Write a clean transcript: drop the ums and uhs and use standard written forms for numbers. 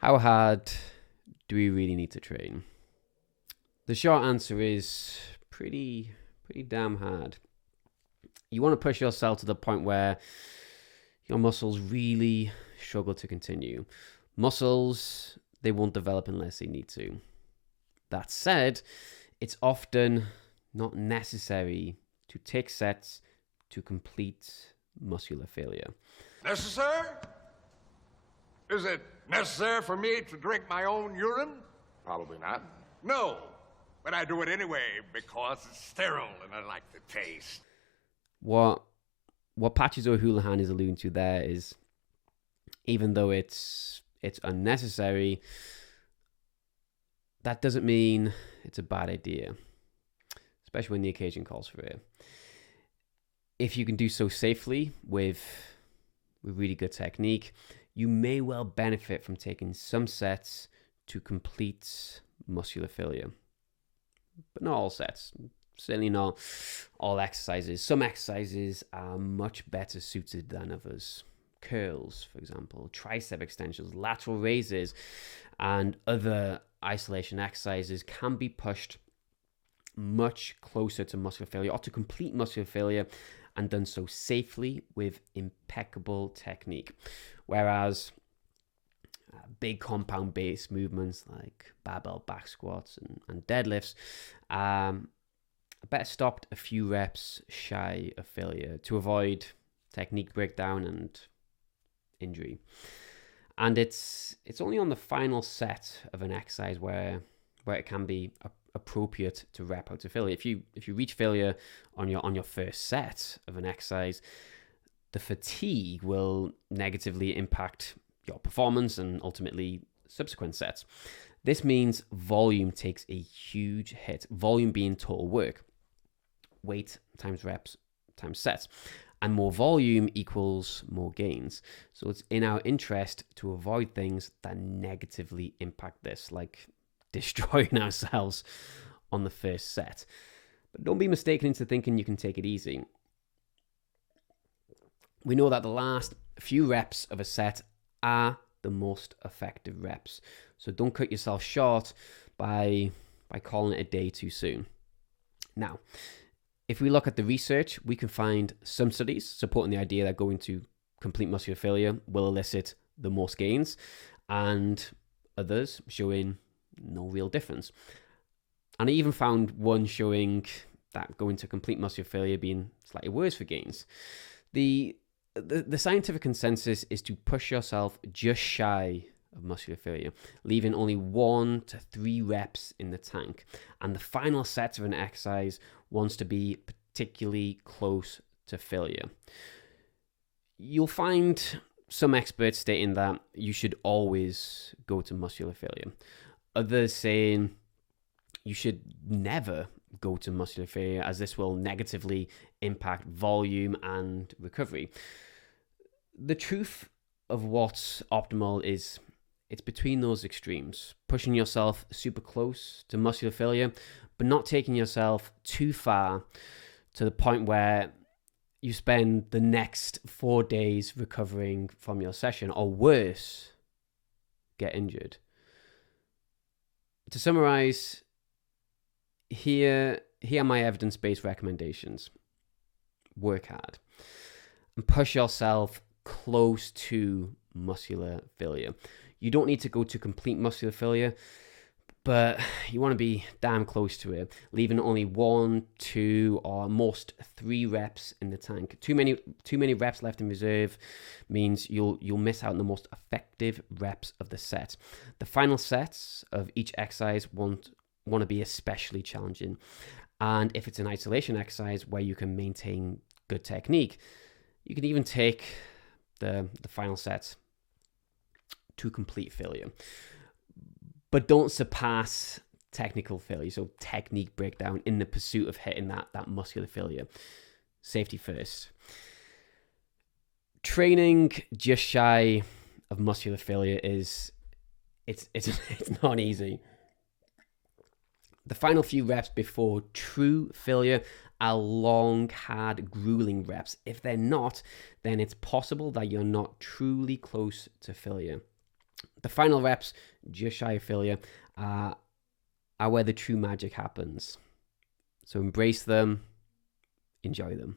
How hard do we really need to train? The short answer is pretty damn hard. You want to push yourself to the point where your muscles really struggle to continue. Muscles, they won't develop unless they need to. That said, it's often not necessary to take sets to complete muscular failure. Necessary? Is it necessary for me to drink my own urine? Probably not. No, but I do it anyway because it's sterile and I like the taste. What Patches O'Houlihan is alluding to there is, even though it's unnecessary, that doesn't mean it's a bad idea, especially when the occasion calls for it. If you can do so safely with really good technique, you may well benefit from taking some sets to complete muscular failure. But not all sets. Certainly not all exercises. Some exercises are much better suited than others. Curls, for example, tricep extensions, lateral raises, and other isolation exercises can be pushed much closer to muscular failure or to complete muscular failure, and done so safely with impeccable technique. Whereas big compound-based movements like barbell back squats and deadlifts are better stopped a few reps shy of failure to avoid technique breakdown and injury. And it's only on the final set of an exercise where it can be appropriate to rep out to failure. If you reach failure on your first set of an exercise, the fatigue will negatively impact your performance and ultimately subsequent sets. This means volume takes a huge hit. Volume being total work, weight times reps times sets, and more volume equals more gains. So it's in our interest to avoid things that negatively impact this, like destroying ourselves on the first set. But don't be mistaken into thinking you can take it easy. We know that the last few reps of a set are the most effective reps. So don't cut yourself short by calling it a day too soon. Now, if we look at the research, we can find some studies supporting the idea that going to complete muscular failure will elicit the most gains, and others showing no real difference. And I even found one showing that going to complete muscular failure being slightly worse for gains. The scientific consensus is to push yourself just shy of muscular failure, leaving only 1 to 3 reps in the tank. And the final set of an exercise wants to be particularly close to failure. You'll find some experts stating that you should always go to muscular failure. Others saying you should never go to muscular failure, as this will negatively impact volume and recovery. The truth of what's optimal is it's between those extremes, pushing yourself super close to muscular failure, but not taking yourself too far to the point where you spend the next 4 days recovering from your session, or worse, get injured. To summarize, here are my evidence-based recommendations. Work hard and push yourself close to muscular failure. You don't need to go to complete muscular failure, but you want to be damn close to it, leaving only 1, 2, or most 3 reps in the tank. Too many reps left in reserve means you'll miss out on the most effective reps of the set. The final sets of each exercise want to be especially challenging. And if it's an isolation exercise where you can maintain good technique, you can even take the final sets to complete failure. But don't surpass technical failure, so technique breakdown in the pursuit of hitting that muscular failure. Safety first. Training just shy of muscular failure it's not easy. The final few reps before true failure are long, hard, grueling reps. If they're not, then it's possible that you're not truly close to failure. The final reps, just shy of failure, are where the true magic happens. So embrace them, enjoy them.